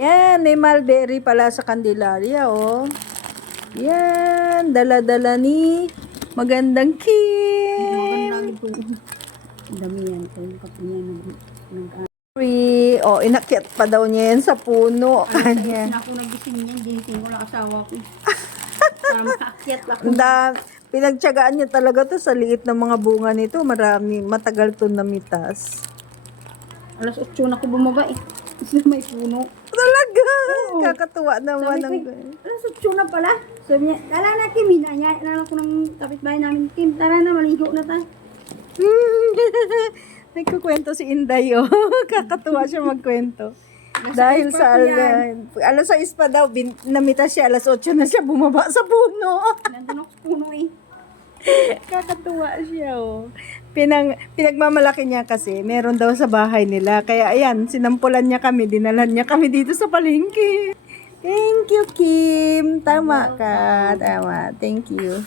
Yan, may mulberry pala sa Candelaria, oh. Yan, dala-dala ni Magandang Kim. Magandang po. Dami yan. Kung kapag niya Oh, inakyat pa daw niya yan sa puno. Ayan. Ako nagising niya, gising ko lang asawa ko. Para makaakyat ako. Pinagtyagaan niya talaga to sa liit ng mga bunga nito. Marami, matagal to namitas. Alas 8 na ako bumaba eh. Kasi may puno. Talaga? Oo. Kakatuwa naman. Sabi ko, alas 8 na pala. Sabi niya, tara na Kim, hinayaan ko ng kapitbahay namin. Kim, tara na, maligo na tayo. Nagkukwento si Inday, oh. Kakatuwa siya magkwento. Dahil sa alas 6 pa daw, namitas siya, alas 8 na siya bumaba sa puno. Nandun ako sa puno eh. Kakatuwa siya, oh. Pinagmamalaki niya kasi, meron daw sa bahay nila. Kaya ayan, sinampulan niya kami, dinalan niya kami dito sa palengke. Thank you, Kim. Tama ka. Tama. Thank you.